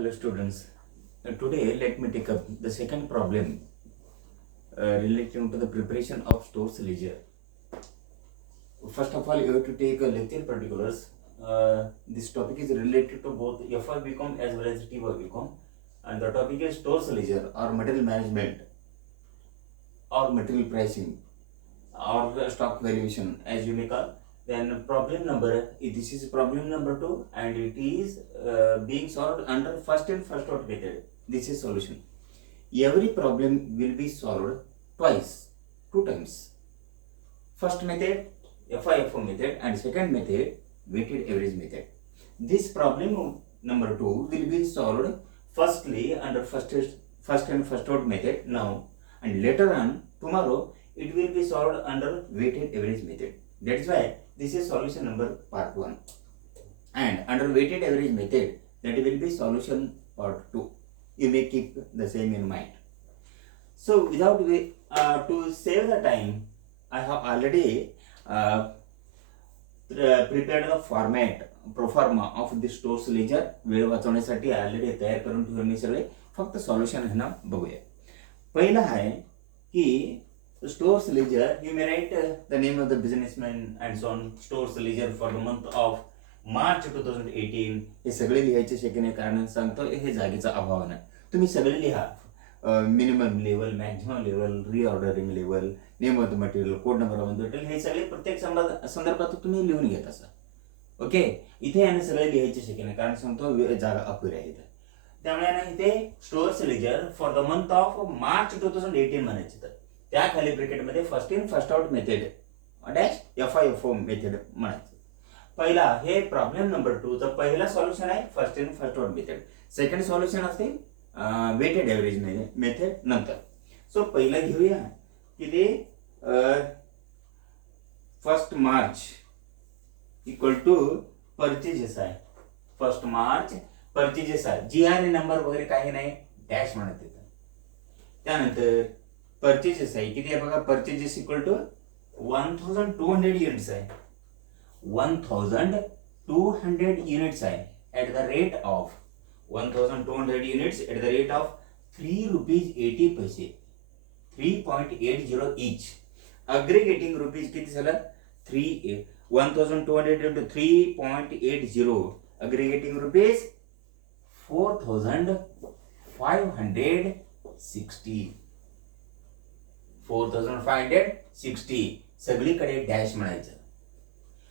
Hello students. Today let me take up the second problem relating to the preparation of stores ledger. First of all, you have to take a lecture particulars. This topic is related to both FY BCom as well as TY BCom, and the topic is stores ledger or material management or material pricing or stock valuation as you may call. Then problem number, this is problem number 2 and it is being solved under first in first out method. This is solution. Every problem will be solved twice, 2 times. First method FIFO method and second method weighted average method. This problem number 2 will be solved firstly under first in first out method now, and later on tomorrow it will be solved under weighted average method. That is why this is solution number part 1, and under weighted average method that will be solution part 2. You may keep the same in mind. So without to save the time, I have already prepared the format pro forma of the stores ledger. वेळ वाचवण्यासाठी already तयार करून ठेवले मी सगळे. फक्त solution आहे ना बघूया. पहिला आहे की stores ledger, you may write the name of the businessman and so on. Stores ledger for the month of March 2018. हे सगळे लिहायचे शक्य नाही, कारण सांगतो हे जागेचा अभाव नाही. तुम्ही सगळे लिहा. Minimum level, maximum level, reordering level, name of the material, code number of material, हे सगळे प्रत्येक संदर्भात तुम्ही लिहून घेत असा. ओके, इथे याने सगळे लिहायचे शक्य नाही, कारण सांगतो जागा अपुरी आहे. त्यामुळे ना इथे stores ledger for the month of March 2018 म्हणायचे. तर त्या खाली ब्रॅकेटमध्ये first in first out method dash FIFO method म्हणायचं. पहिला हे प्रॉब्लेम नंबर 2 चा पहिला सॉल्युशन आहे first in first out method. Second solution असते वेटेड एव्हरेज मेथड नंतर. सो पहिला घेऊया की ते first March equal to purchases आहे. फर्स्ट मार्च परचेजेस आहे. GR नंबर वगैरे काही नाही, डॅश म्हणत येतं. त्यानंतर परचेजेस आहे किती आहे बघा. परचेजेस इक्वल टू 1200 युनिट्स आहे. 1200 युनिट्स आहे at the rate of 1200 units at the rate of ₹3.80. 3.80 each. Aggregating rupees किती झालं. 1200 into 3.80 अग्रिगेटिंग रुपीज 4560. 4560 सगळीकडे डॅश म्हणायचं.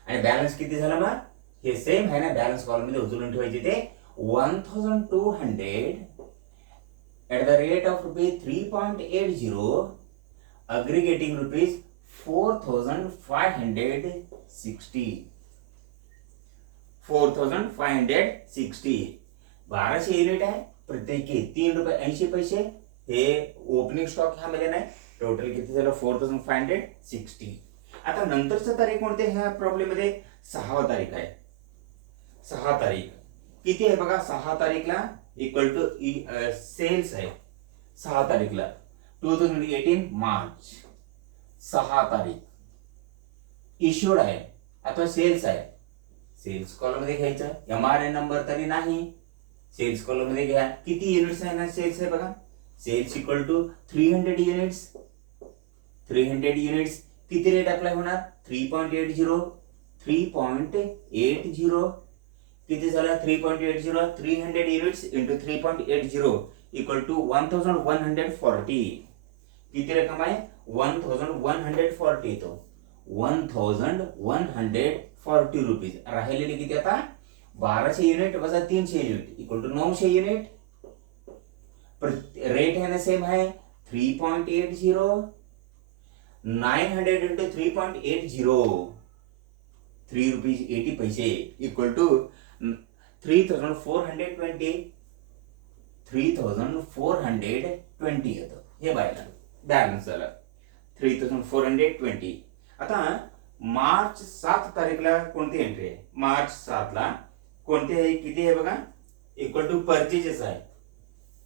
आणि बॅलन्स किती झाला मग. हे सेम आहे ना, बॅलन्स कॉलम मध्ये उचलून ठेवायचे. ते 1200 at the rate of ₹3.80 aggregating ₹4560. 4560 1200 unit आहे, प्रत्येकी ₹3.80. हे ओपनिंग स्टॉक ह्यामध्ये नाही. टोटल किती झालं 4560. आता नंतरचं तारीख कोणते ह्या प्रॉब्लेम मध्ये 6 तारीख आहे. 6 तारीख किती आहे बघा. 6 तारीखला इक्वल टू सेल्स आहे. 6 तारीखला 2018 मार्च 6 तारीख इश्यूड आहे अथवा सेल्स आहे. सेल्स कॉलम मध्ये घ्यायचं. MRN नंबर तरी नाही, सेल्स कॉलम मध्ये घ्या. किती युनिट्स आहे ना सेल्स आहे बघा. Sales equal to 300 units. 300 units किती रेट अप्लाय होणार. 3.80. 3.80 किती झालं. 3.80 300 युनिट्स इंटू 3.80 इक्वल टू 1140. किती रक्कम आहे. 1140 येतो. 1140 रुपीज. राहिलेले किती आता 1200 युनिट वजा 300 unit equal to 900 unit. Rate आहे ना सेम आहे 3.80. 900 इंटू 3.80 ₹3.80 इक्वल टू 3420. 3420 येतं. हे बायला बॅलन्स झालं 3420. आता मार्च 7 तारीखला कोणती एंट्री आहे. मार्च 7 ला कोणती आहे, किती आहे बघा. इक्वल टू परचेजेस आहे.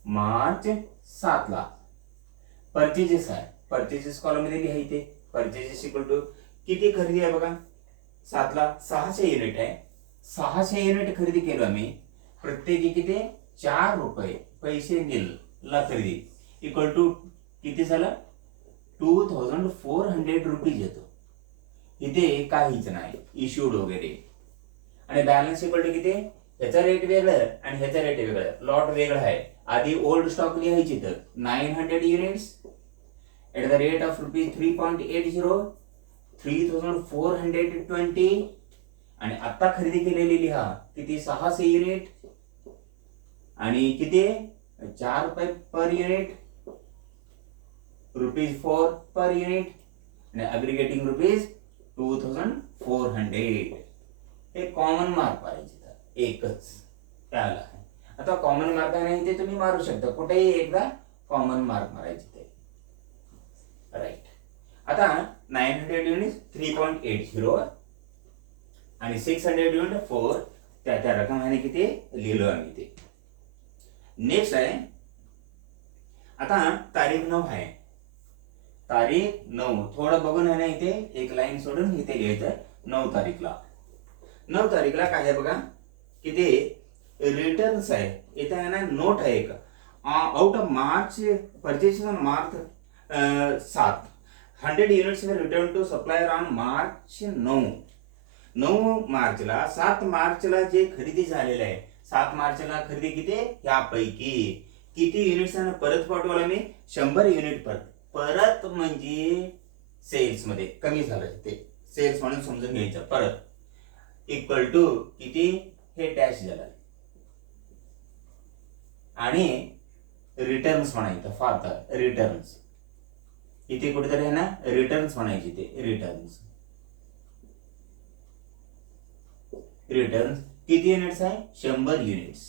मार्च 7 ला परचेजेस आहे. परचेजेस कॉलम मध्ये लिहायचे. परचेजेस इक्वल टू किती खरेदी आहे बघा. 7 ला 600 युनिट आहे. 600 युनिट खरेदी केलो आम्ही. प्रत्येकी किती ₹4 पैसे ला खरेदी इक्वल टू किती झालं 2400 रुपीज येतो. इथे काहीच नाही इश्यूड वगैरे. आणि बॅलन्स इक्वल टू किती, ह्याचा रेट वेगळं आणि ह्याचा रेट वेगळं, लॉट वेगळा आहे. आधी ओल्ड स्टॉक लिहायची तर 900 units at the rate of rupees 3.80, 3420. आणि आता खरेदी केलेली लिहा किती 600 युनिट आणि किती ₹4 पर युनिट, ₹4 पर युनिट आणि अग्रिगेटिंग ₹2400. हे कॉमन मार्क पाहिजे तर एकच त्याला आहे. आता कॉमन मार्क नाही ते तुम्ही मारू शकता कुठेही एकदा कॉमन मार्क मारायचे ते. राईट. आता 900 युनिट 3.80 आणि 600 युनिट 4 त्या रकमाने किती लिहिलो आम्ही ते. नेक्स्ट आहे आता तारीख 9 आहे. तारीख 9 थोडं बघून आहे ना, इथे एक लाईन सोडून इथे लिहायचं 9 तारीखला. 9 तारीखला काय आहे बघा किती रिटर्न्स आहे. इथे आहे ना नोट आहे एक out of March purchases on March 700 units वर return to supplier on March 9 मार्चला 7 मार्चला जे खरेदी झालेलं आहे 7 मार्चला खरेदी किती यापैकी किती युनिट्स परत पाठवला मी 100 युनिट परत म्हणजे सेल्स मध्ये कमी झालं ते सेल्स म्हणून समजून घ्यायचं. परत इक्वल टू किती हे डॅश झालं आणि रिटर्न्स म्हणायचं फादर रिटर्न्स इथे कुठेतरी आहे ना रिटर्न्स म्हणायचे ते रिटर्न्स किती युनिट्स आहे 100 युनिट्स.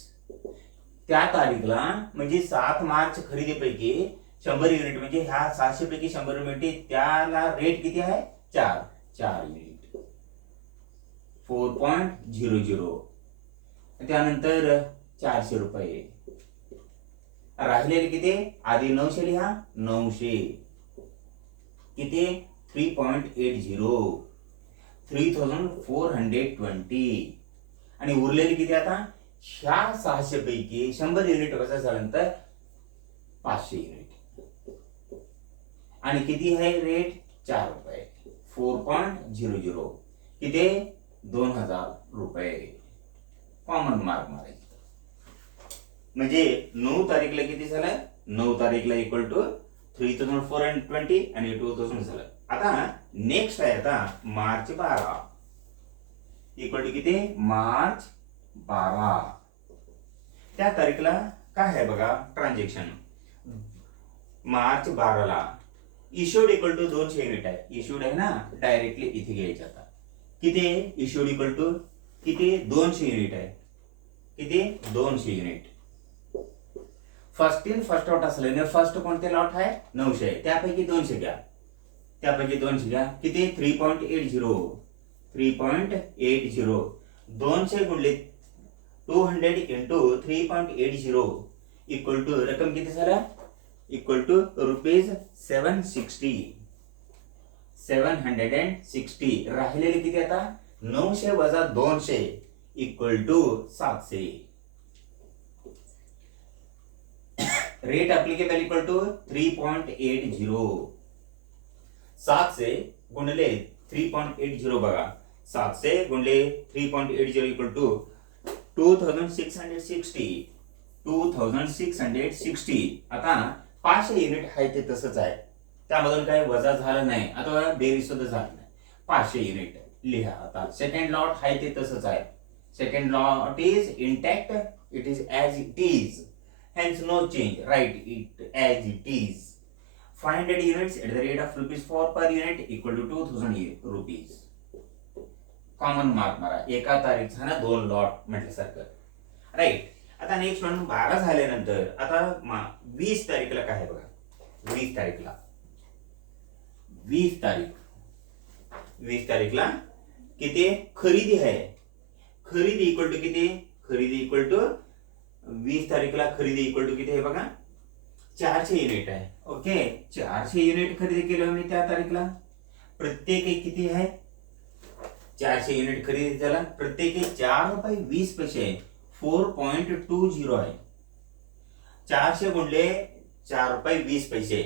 त्या तारीखला म्हणजे 7 मार्च खरेदीपैकी 100 युनिट म्हणजे ह्या 700 पैकी 100 युनिट त्याला रेट किती आहे 4 युनिट 4.00. त्यानंतर 400 रुपये राहिलेले किती आधी 900 लिहा 900 किती 3.80 3420 आणि उरलेले किती आता ह्या 600 पैकी 100 युनिट कसं झाल्यानंतर 500 युनिट आणि किती आहे रेट 4 रुपये 4.00 किती 2000 रुपये. कॉमन मार्क मारायचे म्हणजे 9 तारीखला किती झालं 9 तारीखला इक्वल टू 3420 आणि 2000 झालं. आता नेक्स्ट आहे आता मार्च 12 इक्वल टू किती मार्च 12. त्या तारीखला काय आहे बघा ट्रान्झॅक्शन मार्च 12 ला इश्यूड इक्वल टू 200 युनिट आहे. इश्यूड आहे ना डायरेक्टली इथे घ्यायचं. आता किती इश्यूड इक्वल टू किती 200 युनिट आहे किती 200 unit. First in first out असल्याने फर्स्ट कोणते लॉट आहे 900 आहे त्यापैकी 200 घ्या किती 3.80 200 गुणले 200 इंटू 3.80 इक्वल टू रक्कम किती झाला इक्वल टू ₹760. राहिलेले किती आता 900 वजा 200 equal to 700. Rate applicable equal to 3.80. 700 गुणले 3.80 बघा 700 गुणले 3.80 इक्वल टू 2660. आता 500 युनिट आहे ते तसंच आहे त्यामधून काही वजा झालं नाही आता बेरीज सुद्धा झालं नाही 500 युनिट लिहा. आता सेकंड लॉट आहे ते तसंच आहे. Second lot is intact it is as it is hence no change write it as it is. 500 units at the rate of ₹4 per unit equal to 2000 rupees. Common mark मारा एका तारीखचा ना 2 lot म्हटल्यासारखं right. आता next one 12 झाल्यानंतर आता 20 तारीखला काय आहे बघा 20 तारीखला किती खरेदी आहे खरेदी इक्वल टू किती खरेदी इक्वल टू 20 तारीखला खरेदी इक्वल टू किती आहे बघा 400 युनिट आहे. ओके 400 युनिट खरेदी केलं मी त्या तारीखला प्रत्येक एक किती आहे 400 युनिट खरेदी झाला प्रत्येक ₹4.20 आहे 4.20 आहे 400 गुणले 4 रुपये 20 पैसे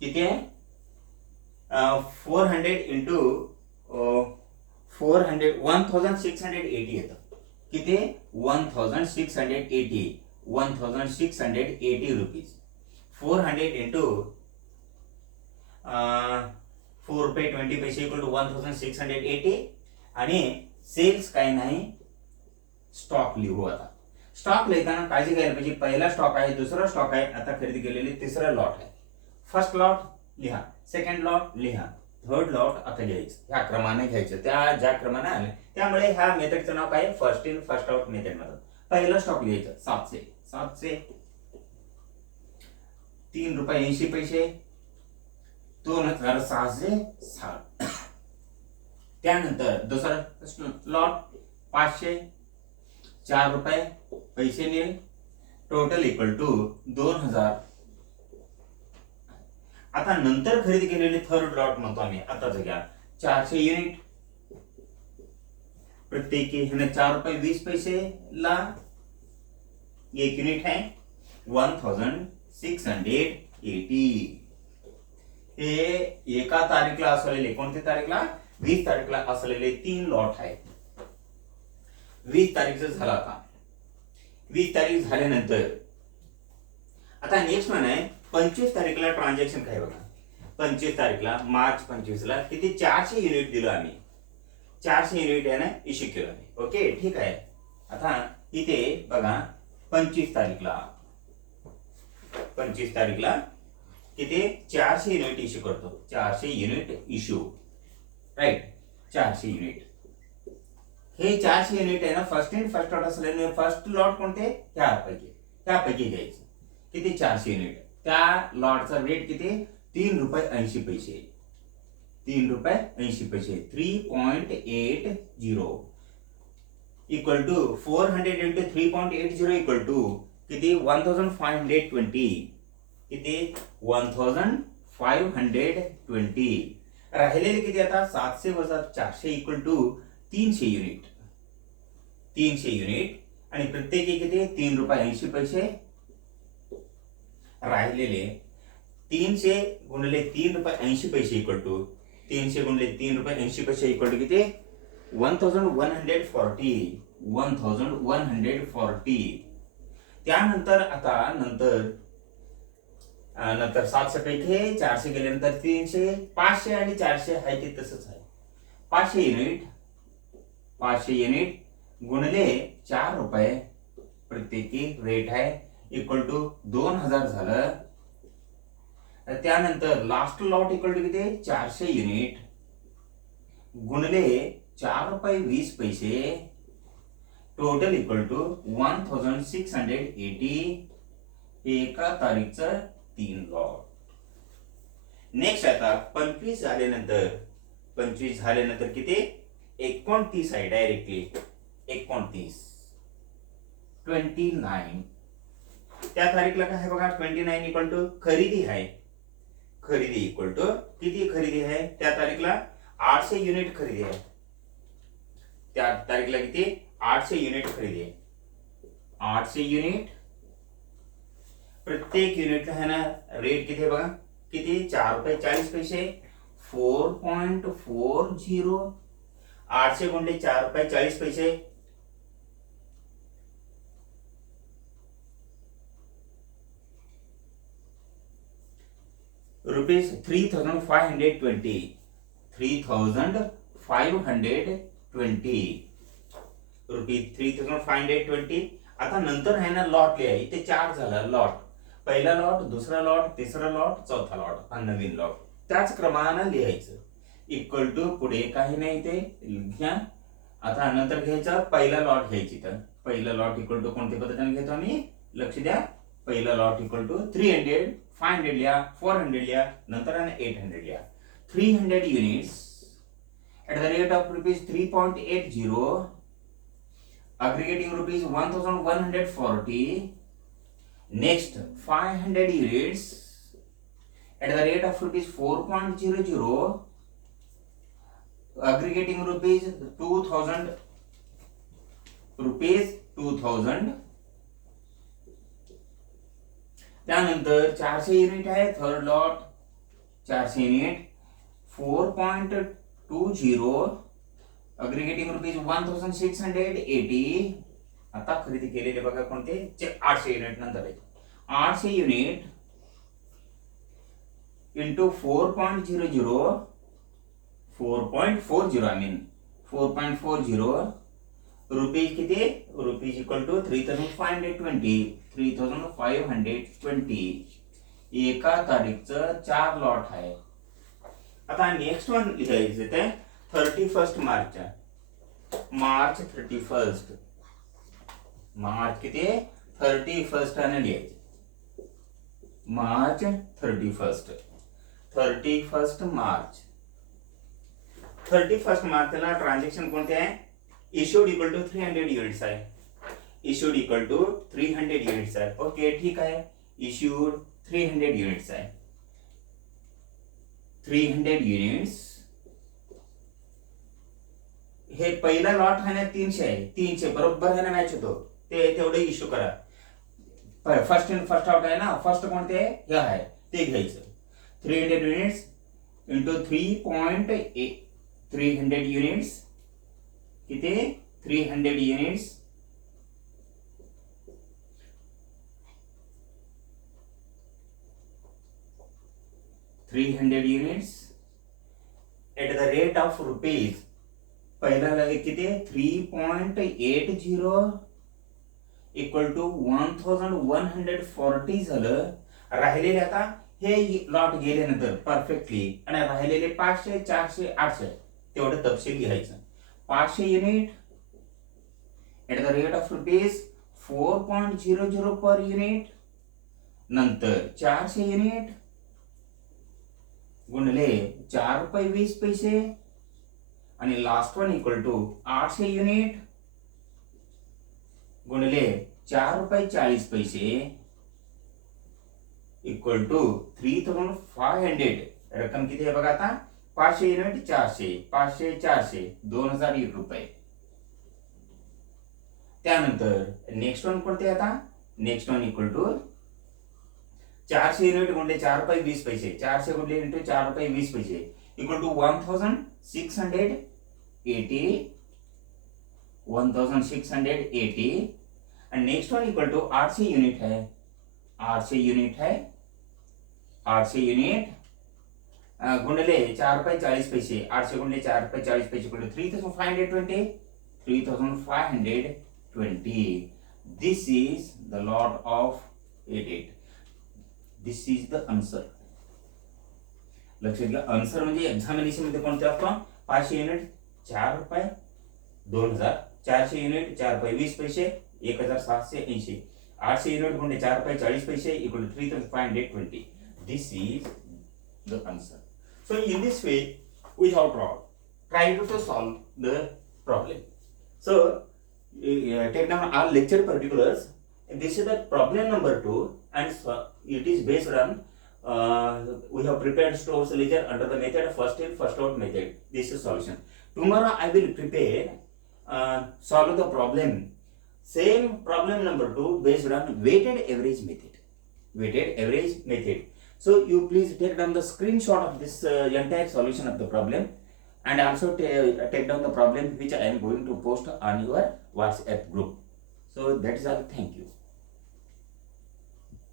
किती आहे 400 इंटू 400 1680 येतं किती 1680 रुपीज 400 इंटू 4 रुपये 20 पैसे इक्वल टू 1680 आणि सेल्स काही नाही स्टॉक लिहू आता स्टॉक लिहिताना काळजी घ्यायला पाहिजे पहिला स्टॉक आहे दुसरा स्टॉक आहे आता खरेदी केलेले तिसरा लॉट आहे फर्स्ट लॉट लिहा सेकंड लॉट लिहा थर्ड लॉट आता लिहायचं ह्या क्रमाने घ्यायचं त्या ज्या क्रमाने आले त्यामुळे ह्या मेथडचं नाव काय first in first out method म्हणतात पहिला स्टॉक लिहायचं 700 3 रुपये 80 पैसे 2660 त्यानंतर दुसरा लॉट 500 4 रुपये नील टोटल इक्वल टू 2000 आता नंतर खरेदी केलेले थर्ड लॉट म्हणतो आम्ही आताच घ्या 400 युनिट प्रत्येकी ह्याने 4 रुपये 20 पैसे ला एक युनिट है 1680 हे एका तारीखला असलेले कोणत्या तारीखला 20 तारीखला असलेले 3 लॉट आहेत 20 तारीखचं झाला आता 20 तारीख झाल्यानंतर आता नेक्स्ट वन आहे 25 तारीखला ट्रान्झॅक्शन काय बघा 25 तारीखला मार्च 25 ला किती 400 युनिट दिलं आम्ही 400 युनिट याने इश्यू केलं आम्ही ओके ठीक आहे आता इथे बघा 25 तारीखला किती 400 युनिट इश्यू करतो 400 युनिट इश्यू राईट 400 युनिट हे 400 युनिट आहे ना फर्स्ट इन फर्स्ट आउट असल्याने फर्स्ट लॉट कोणते त्यापैकी घ्यायचे किती 400 युनिट त्या लॉटचा रेट किती 3 रुपये 80 पैसे 3 रुपये 80 पैसे 3.80 equal to 400 into 3.80 equal to किती 1520 किती 1520 राहिलेले किती आता 700 वजा 400 इक्वल टू 300 युनिट आणि प्रत्येकी किती 3 रुपये 80 पैसे राहिलेले 300 गुणिले 3 रुपये 80 पैसे इक्वल टू 300 गुणिले 3 रुपये 80 पैसे इक्वल टू किती 1140 त्यानंतर आता नंतर 700 पैकी 400 गेल्यानंतर 300 500 आणि 400 आहे ते तसंच आहे 500 युनिट गुणिले 4 रुपये प्रत्येकी रेट आहे इक्वल टू 2000 झालं त्यानंतर लास्ट लॉट इक्वल टू किती 400 युनिट गुणले 4 रुपये 20 पैसे टोटल इक्वल टू 1680 एका तारीखचं 3 लॉट नेक्स्ट आता 25 झाल्यानंतर किती 29 आहे डायरेक्टली 29 त्या तारीखला काय आहे बघा 29 इक्वल टू खरेदी इक्वल टू किती खरेदी आहे त्या तारीखला 800 युनिट खरेदी आहे त्या तारीखला किती 800 युनिट खरेदी आहे 800 युनिट प्रत्येक युनिटला आहे ना रेट किती आहे बघा किती 4 रुपये 40 पैसे 4.40 800 गुणले 4 रुपये 40 पैसे रुपीज 3520 रुपीज 3520 आता नंतर आहे ना लॉट लिहा इथे 4 झाला लॉट पहिला लॉट दुसरा लॉट तिसरा लॉट चौथा लॉट हा नवीन लॉट त्याच क्रमाने लिहायचं इक्वल टू पुढे काही नाही ते घ्या आता नंतर घ्यायचा पहिला लॉट घ्यायची तर पहिला लॉट इक्वल टू कोणत्या पद्धतीने घेतो आम्ही लक्ष द्या पहिला लॉट इक्वल टू 300 500 लिहा 400 लिहा नंतर 800 लिहा 300 units at the rate of rupees 3.80 aggregating rupees 1140 next 500 units at the rate of rupees 4.00 aggregating rupees 2000 ₹2000. त्यानंतर 400 युनिट आहे थर्ड लॉट. 400 युनिट 4.20 अग्रिगेटिंग ₹1680. आता खरेदी केलेले बघा कोणते 800 युनिट नंतर आहे. 800 unit into 4.00 4.40 I mean 4.40 rupees किती रुपीज इक्वल टू 3520 एका तारीखचं 4 लॉट आहे. आता नेक्स्ट वन लिहायचं ते 31 मार्च. मार्च 31 मार्च किती 31 आणि लिहायचे मार्च 31 मार्च. 31 मार्चला ट्रान्झॅक्शन कोणते आहे. इश्यूड इक्वल टू 300 युनिट्स आहे. इश्यूड इक्वल टू 300 युनिट्स आहे. ओके ठीक आहे. इश्यूड 300 युनिट्स आहे. 300 युनिट्स हे पहिला लॉट आहे ना 300 आहे. 300 बरोबर आहे ना मॅच होतो ते तेवढे इश्यू करा. फर्स्ट आउट आहे ना. फर्स्ट कोणते हे आहे ते घ्यायचं. 300 युनिट्स इंटू 300 युनिट्स किती 300 units eight the rate of rupees. पहिला किती 3.80 इक्वल टू 1140 झालं. राहिलेले आता हे लॉट गेल्यानंतर परफेक्टली आणि राहिलेले 500 400 800 तेवढं तपशील घ्यायचं. 500 unit at the rate of rupees 4.00 per unit. नंतर 400 युनिट गुणले 4 रुपये 20 पैसे आणि last one equal to 800 unit गुणले 4 रुपये 40 पैसे इक्वल टू 3500. रक्कम किती आहे बघा आता 500 युनिट 400 500 400 2000 रुपये. त्यानंतर नेक्स्ट वन कोणते आता next one equal to 400 unit गुणले 4 रुपये 20 पैसे 400 गुणले इंटू 4 रुपये 20 पैसे इक्वल टू 1680 आणि next one equal to 800 unit है 800 युनिट गुणले 4 रुपये 40 पैसे 800 गुणले 4 रुपये 40 पैसे equal to 3520. This is the lot of 88. This is the answer. लक्षात घ्या आन्सर म्हणजे एक्झामिनेशन मध्ये कोणते असतो 500 युनिट 4 रुपये 2000 400 युनिट 4 रुपये 20 पैसे 1780 800 युनिट गुणले 4 रुपये 40 पैसे equal to 3520. This is the answer. So in this way we have tried to solve the problem. So take down our lecture particulars. This is the problem number 2 and it is based on we have prepared Stowe's ledger under the method first in first out method. This is solution. Tomorrow I will prepare solve the problem same problem number 2 based on weighted average method. So you please take down the screenshot of this entire solution of the problem and also take down the problem which I am going to post on your WhatsApp group. So that is all. Thank you.